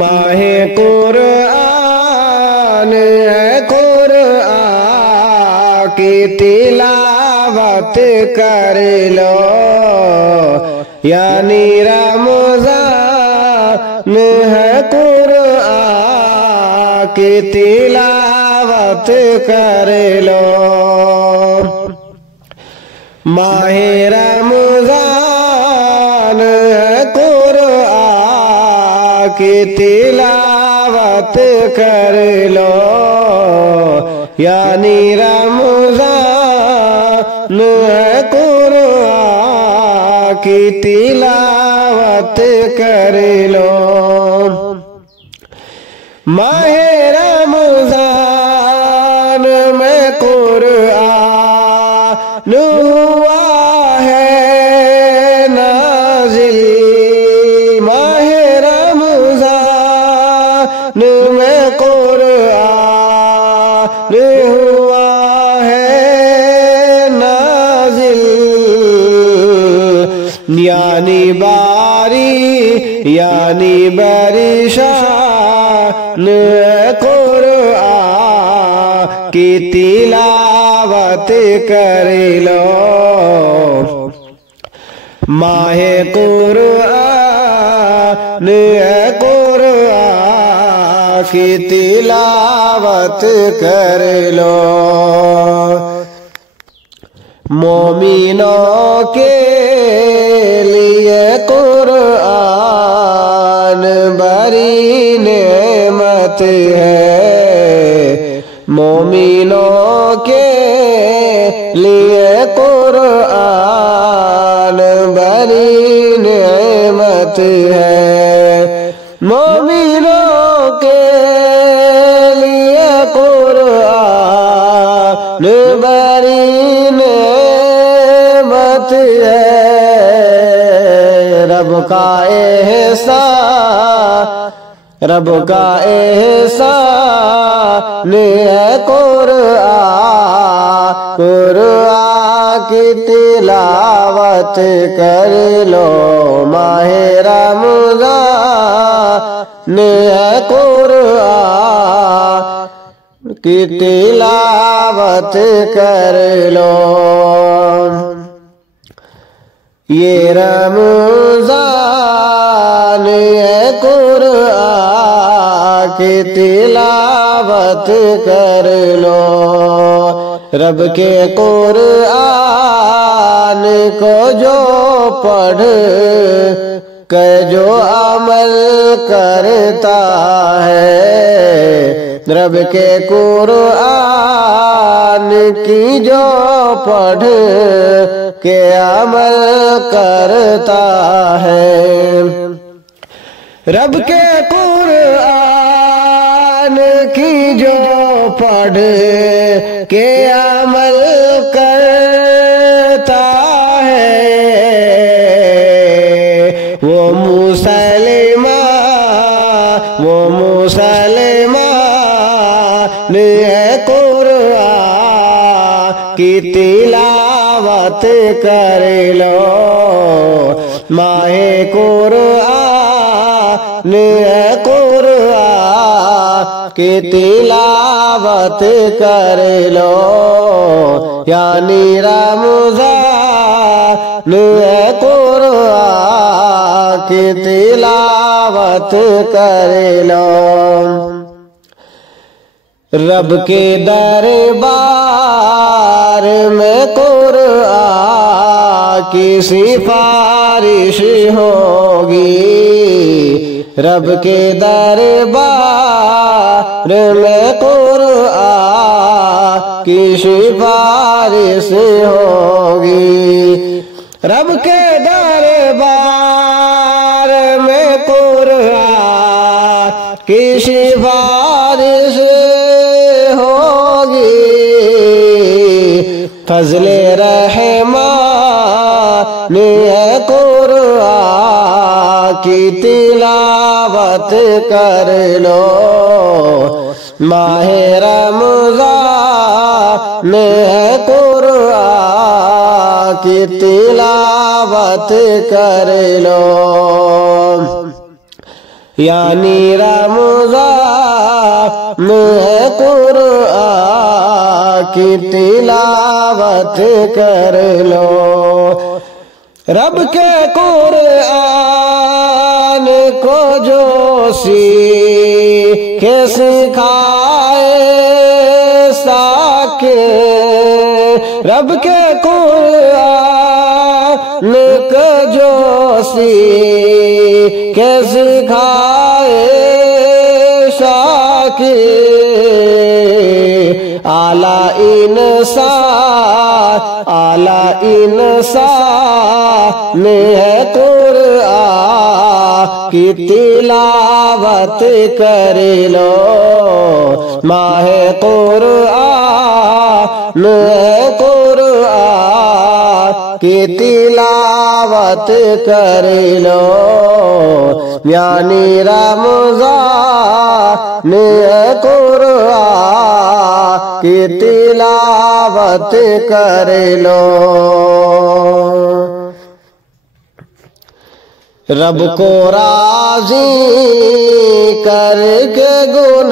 ماہ قرآن ہے قرآن کی تلاوت کر لو، یعنی رمضان ہے قرآن کی تلاوت کر لو۔ ماہ رمضان ہے قرآن کی تلاوت کر لو، یعنی رمضان ہے قرآن کی تلاوت کر لو۔ ماہ رمضان میں قرآن ہوا ہے نازل، ماہ رمضان میں قرآن ہوا ہے نازل، یعنی بارشان قرآن کی تلاوت کر لو۔ ماہ قرآن ہے قرآن کی تلاوت کر لو۔ مومنوں کے لیے قرآن بڑی نعمت ہے، مومنوں کے لیے قرآن بڑی نعمت ہے، مومنوں کے لیے قرآن بڑی نعمت ہے۔ رب کا احسان ہے قرآن کی تلاوت کر لو۔ ماہ رمضان ہے قرآن کی تلاوت کر لو۔ یہ رمضان ہے قرآن کی تلاوت کر لو۔ رب کے قرآن کو جو پڑھ کر جو عمل کرتا ہے، رب کے قرآن کی جو پڑھ کے عمل کرتا ہے، رب کے قرآن کی جو پڑھ کے عمل کرتا ہے، وہ مسلمان ہے قرآن کی تلاوت کر لو۔ ماہ قرآن ہے قرآن کی تلاوت کر لو، یعنی رمضان ہے قرآن کی تلاوت کر لو۔ رب کے دربار میں قرآن کی سفارش ہوگی، رب کے دربار میں قرآن کی سفارش ہوگی، رب کے دربار میں قرآن کی سفارش ہوگی، فضل رحمان ہے قرآن کی تلاوت کر لو۔ ماہ رمضان ہے قرآن کی تلاوت کر لو، یعنی رمضان ہے قرآن کی تلاوت کر لو رب کے قرآن کو جو سیکھے سکھائے ساکے رب کے قرآن کو جو سیکھے سکھائے ساکے اعلیٰ انسان ہے قرآن کی تلاوت کر لو ماہ قرآن ہے قرآن کی تلاوت کر لو یعنی رمضان ہے قرآن کی تلاوت کر لو رب کو راضی کر کے گناہ